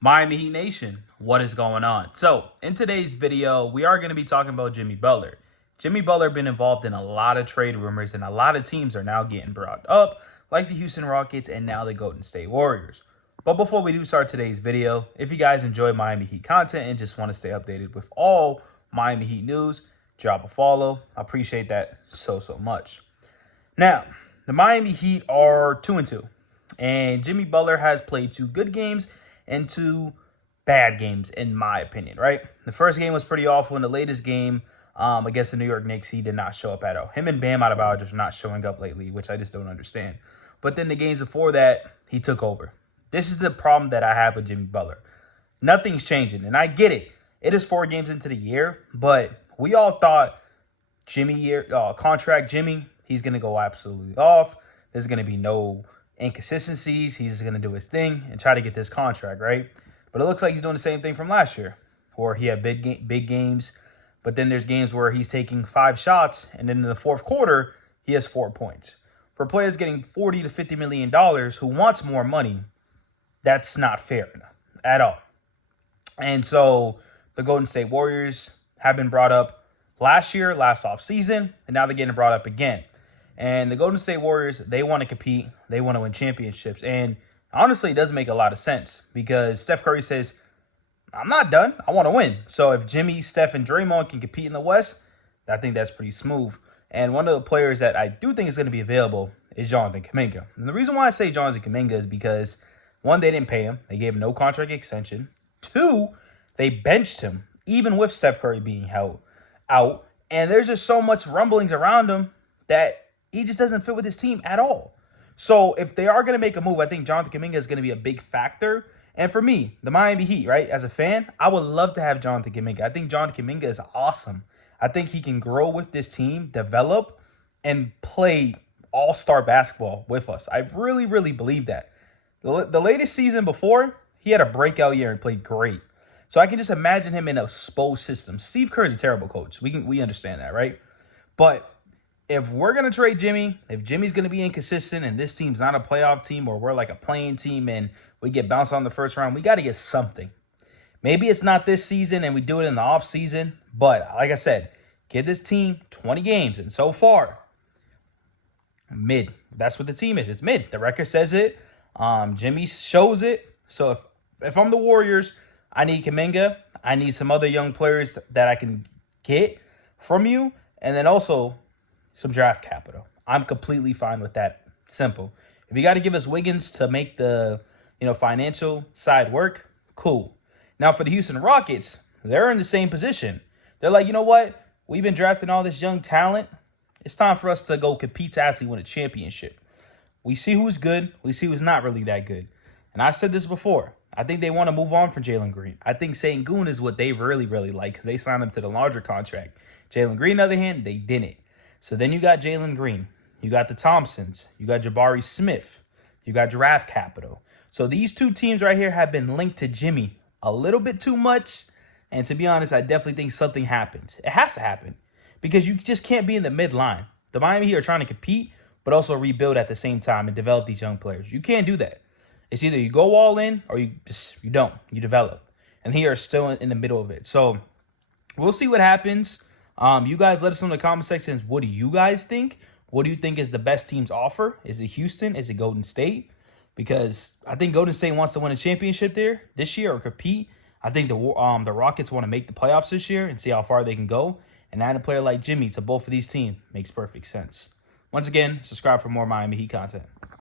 Miami Heat Nation, what is going on? So, in today's video, we are going to be talking about Jimmy Butler. Jimmy Butler been involved in a lot of trade rumors, and a lot of teams are now getting brought up, like the Houston Rockets and now the Golden State Warriors. But before we do start today's video, if you guys enjoy Miami Heat content and just want to stay updated with all Miami Heat news, drop a follow. I appreciate that so much. Now, the Miami Heat are 2-2, and Jimmy Butler has played 2 good games and 2 bad games, in my opinion, right? The first game was pretty awful. In the latest game against the New York Knicks, he did not show up at all. Him and Bam Adebayo just not showing up lately, which I just don't understand. But then the games before that, he took over. This is the problem that I have with Jimmy Butler. Nothing's changing, and I get it. It is 4 games into the year, but we all thought contract Jimmy, he's going to go absolutely off. There's going to be no inconsistencies. He's just going to do his thing and try to get this contract, right? But it looks like he's doing the same thing from last year, where he had big games, but then there's games where he's taking 5 shots, and then in the fourth quarter, he has 4 points. For players getting $40 to $50 million who wants more money, that's not fair at all. And so the Golden State Warriors have been brought up last offseason, and now they're getting brought up again. And the Golden State Warriors, they want to compete. They want to win championships. And honestly, it doesn't make a lot of sense because Steph Curry says, I'm not done. I want to win. So if Jimmy, Steph, and Draymond can compete in the West, I think that's pretty smooth. And one of the players that I do think is going to be available is Jonathan Kuminga. And the reason why I say Jonathan Kuminga is because, 1, they didn't pay him. They gave him no contract extension. 2, they benched him, even with Steph Curry being held out. And there's just so much rumblings around him that he just doesn't fit with his team at all. So if they are going to make a move, I think Jonathan Kuminga is going to be a big factor. And for me, the Miami Heat, right, as a fan, I would love to have Jonathan Kuminga. I think Jonathan Kuminga is awesome. I think he can grow with this team, develop, and play all-star basketball with us. I really believe that. The latest season before, he had a breakout year and played great. So I can just imagine him in a Spo system. Steve Kerr is a terrible coach. We understand that, right? But if we're going to trade Jimmy, if Jimmy's going to be inconsistent and this team's not a playoff team or we're like a playing team and we get bounced on the first round, we got to get something. Maybe it's not this season and we do it in the off season, but like I said, give this team 20 games, and so far, mid. That's what the team is. It's mid. The record says it. Jimmy shows it. So if I'm the Warriors, I need Kuminga. I need some other young players that I can get from you, and then also some draft capital. I'm completely fine with that. Simple. If you got to give us Wiggins to make the financial side work, cool. Now for the Houston Rockets, they're in the same position. They're like, you know what? We've been drafting all this young talent. It's time for us to go compete to actually win a championship. We see who's good. We see who's not really that good. And I said this before. I think they want to move on from Jalen Green. I think Sengun is what they really like because they signed him to the larger contract. Jalen Green, on the other hand, they didn't. So then you got Jalen Green. You got the Thompsons. You got Jabari Smith. You got draft capital. So these 2 teams right here have been linked to Jimmy a little bit too much. And to be honest, I definitely think something happens. It has to happen because you just can't be in the midline. The Miami Heat are trying to compete, but also rebuild at the same time and develop these young players. You can't do that. It's either you go all in or you don't. You develop. And here are still in the middle of it. So we'll see what happens. You guys let us know in the comment sections. What do you guys think? What do you think is the best team's offer? Is it Houston? Is it Golden State? Because I think Golden State wants to win a championship this year or compete. I think the Rockets want to make the playoffs this year and see how far they can go. And adding a player like Jimmy to both of these teams makes perfect sense. Once again, subscribe for more Miami Heat content.